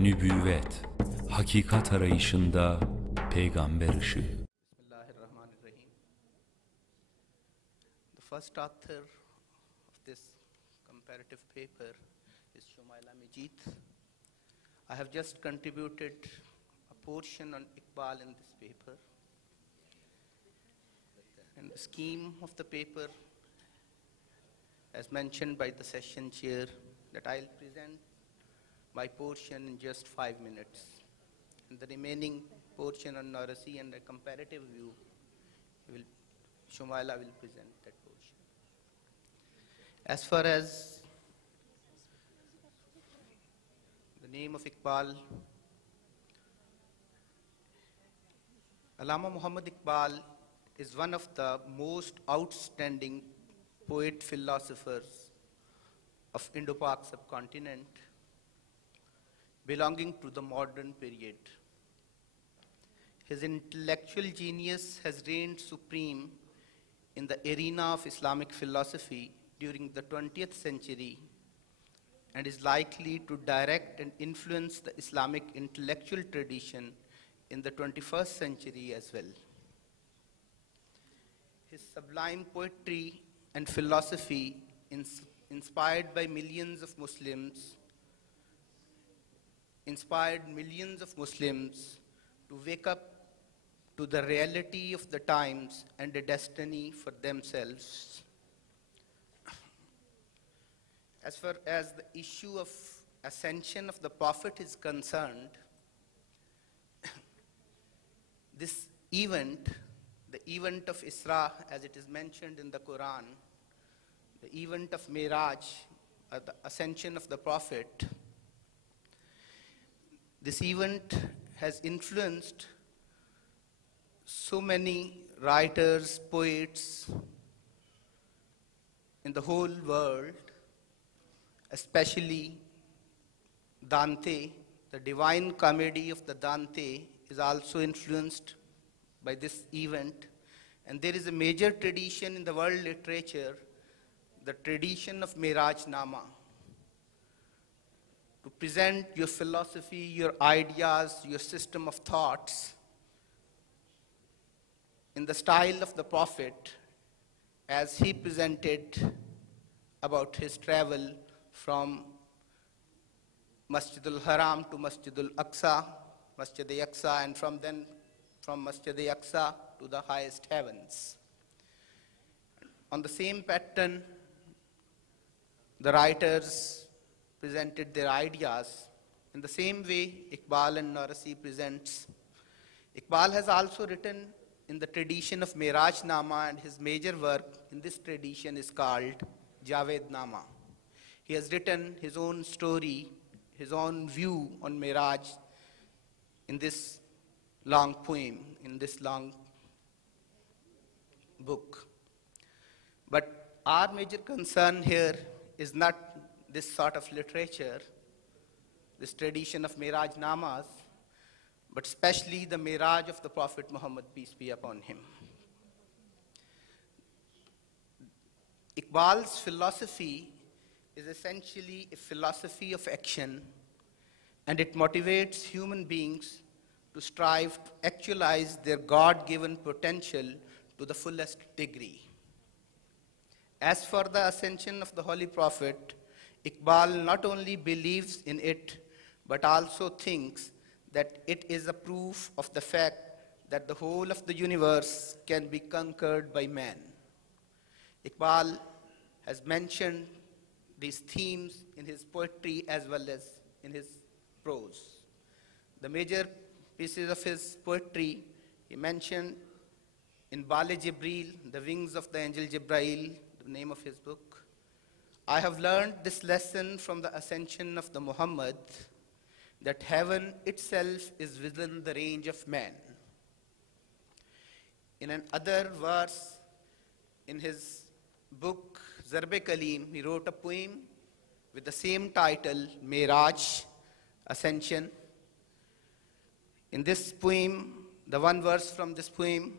Nübüvvet, hakikat arayışında peygamber ışığı. Bismillahirrahmanirrahim. The first author of this comparative paper is Shumaila Majid. I have just contributed a portion on Iqbal in this paper. And the scheme of the paper, as mentioned by the session chair, that I'll present my portion in just 5 minutes. And the remaining portion on Nursi and a comparative view, Shumaila will present that portion. As far as the name of Iqbal, Allama Muhammad Iqbal is one of the most outstanding poet philosophers of Indo-Pak subcontinent, belonging to the modern period. His intellectual genius has reigned supreme in the arena of Islamic philosophy during the 20th century and is likely to direct and influence the Islamic intellectual tradition in the 21st century as well. His sublime poetry and philosophy, inspired millions of Muslims to wake up to the reality of the times and a destiny for themselves. As far as the issue of ascension of the Prophet is concerned, this event, the event of Isra, as it is mentioned in the Quran, the event of Miraç, the ascension of the Prophet, this event has influenced so many writers, poets in the whole world, especially Dante. The Divine Comedy of the Dante is also influenced by this event. And there is a major tradition in the world literature, the tradition of Miraj Nama, to present your philosophy, your ideas, your system of thoughts in the style of the Prophet as he presented about his travel from Masjid al-Haram to Masjid al-Aqsa, and from Masjid al-Aqsa to the highest heavens. On the same pattern, the writers presented their ideas. In the same way, Iqbal and Nursi presents. Iqbal has also written in the tradition of Miraj Nama, and his major work in this tradition is called Javed Nama. He has written his own story, his own view on Miraj in this long poem, in this long book. But our major concern here is not this sort of literature, this tradition of Miraj Namas, but especially the Miraj of the Prophet Muhammad, peace be upon him. Iqbal's philosophy is essentially a philosophy of action, and it motivates human beings to strive to actualize their God-given potential to the fullest degree. As for the ascension of the Holy Prophet, Iqbal not only believes in it, but also thinks that it is a proof of the fact that the whole of the universe can be conquered by man. Iqbal has mentioned these themes in his poetry as well as in his prose. The major pieces of his poetry he mentioned in Bale Jibril, The Wings of the Angel Jibrail, the name of his book. I have learned this lesson from the ascension of the Muhammad, that heaven itself is within the range of man. In another verse, in his book, Zarbe Kalim, he wrote a poem with the same title, Miraj, Ascension. In this poem, the one verse from this poem,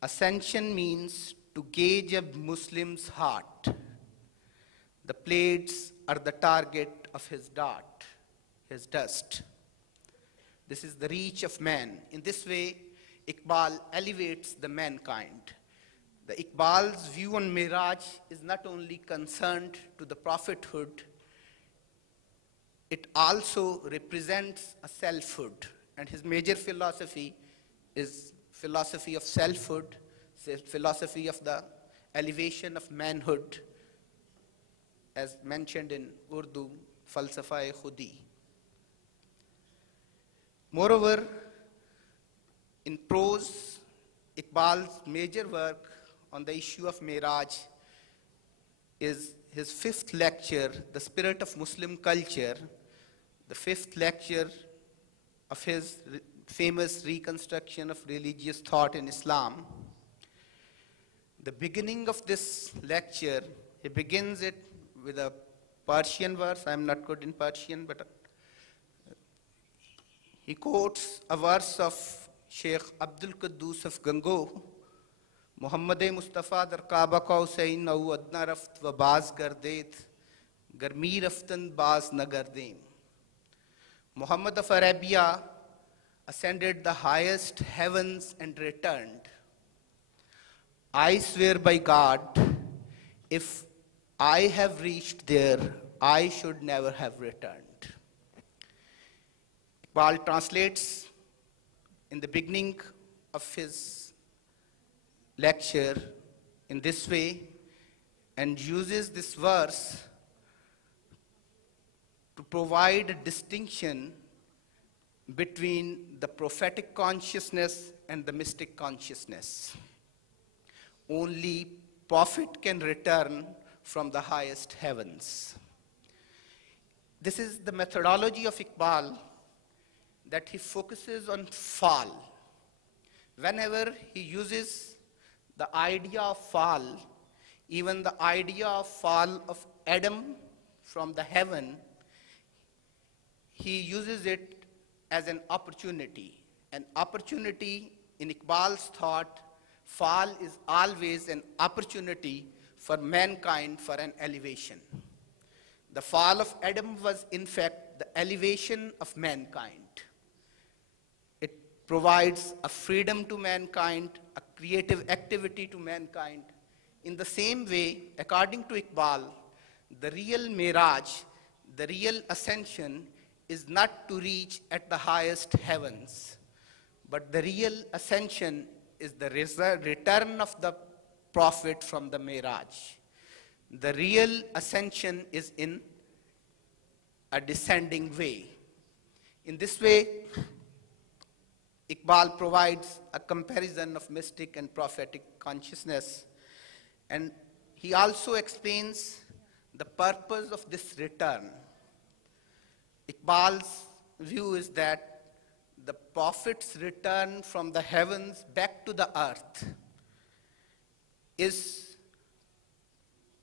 ascension means to gauge a Muslim's heart. The plates are the target of his dart, his dust. This is the reach of man. In this way, Iqbal elevates the mankind. The Iqbal's view on Miraç is not only concerned to the prophethood, it also represents a selfhood. And his major philosophy is philosophy of selfhood, philosophy of the elevation of manhood, as mentioned in Urdu, Falsafa-e Khudi. Moreover, in prose, Iqbal's major work on the issue of Miraç is his fifth lecture, The Spirit of Muslim Culture, the fifth lecture of his famous reconstruction of religious thought in Islam. The beginning of this lecture, he begins it with a Persian verse. I am not good in Persian, but he quotes a verse of Sheikh Abdul Quddus of Gango, Muhammad Mustafa dar Kaaba Qausain au adna raft wa baz gardet, garmi raftan baz na gardem. Muhammad of Arabia ascended the highest heavens and returned. I swear by God, if I have reached there, I should never have returned. Iqbal translates in the beginning of his lecture in this way and uses this verse to provide a distinction between the prophetic consciousness and the mystic consciousness. Only prophet can return from the highest heavens. This is the methodology of Iqbal, that he focuses on fall. Whenever he uses the idea of fall, even the idea of fall of Adam from the heaven, he uses it as an opportunity. An opportunity in Iqbal's thought, fall is always an opportunity for mankind for an elevation. The fall of Adam was in fact the elevation of mankind. It provides a freedom to mankind, a creative activity to mankind. In the same way, according to Iqbal, the real Miraç, the real ascension, is not to reach at the highest heavens, but the real ascension is the return of the prophet from the Miraç. The real ascension is in a descending way. In this way, Iqbal provides a comparison of mystic and prophetic consciousness, and he also explains the purpose of this return. Iqbal's view is that the prophet's return from the heavens back to the earth is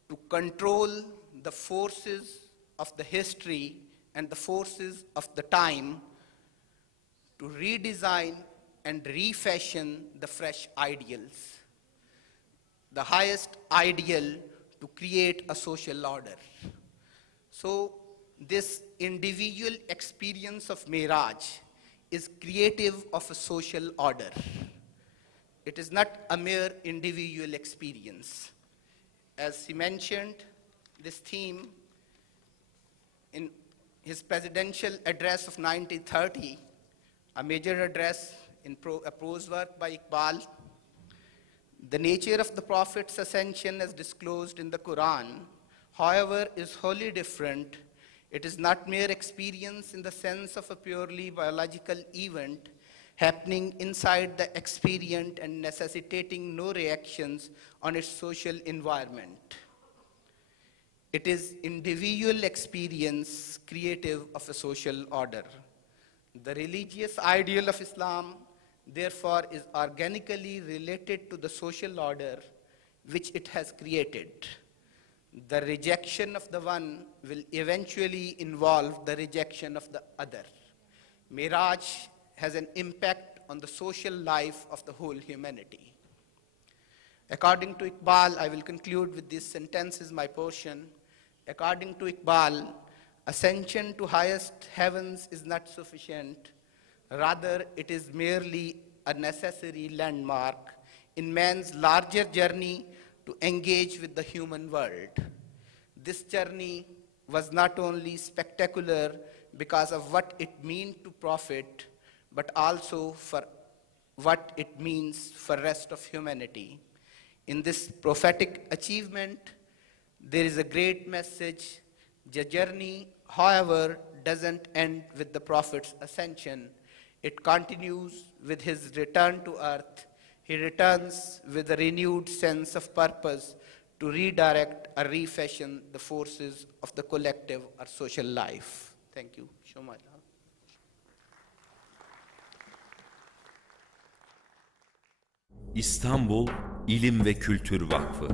to control the forces of the history and the forces of the time, to redesign and refashion the fresh ideals. The highest ideal to create a social order. So this individual experience of Miraç is creative of a social order. It is not a mere individual experience. As he mentioned, this theme in his presidential address of 1930, a major address in a prose work by Iqbal, the nature of the Prophet's ascension as disclosed in the Quran, however, is wholly different. It is not mere experience in the sense of a purely biological event happening inside the experient and necessitating no reactions on its social environment. It is individual experience creative of a social order. The religious ideal of Islam, therefore, is organically related to the social order which it has created. The rejection of the one will eventually involve the rejection of the other. Miraç has an impact on the social life of the whole humanity. According to Iqbal, I will conclude with this sentence is my portion. According to Iqbal, ascension to highest heavens is not sufficient, Rather, it is merely a necessary landmark in man's larger journey to engage with the human world. This journey was not only spectacular because of what it means to profit, but also for what it means for rest of humanity. In this prophetic achievement, there is a great message. The journey, however, doesn't end with the Prophet's ascension. It continues with his return to earth. He returns with a renewed sense of purpose to redirect or refashion the forces of the collective or social life. Thank you so much. İstanbul İlim ve Kültür Vakfı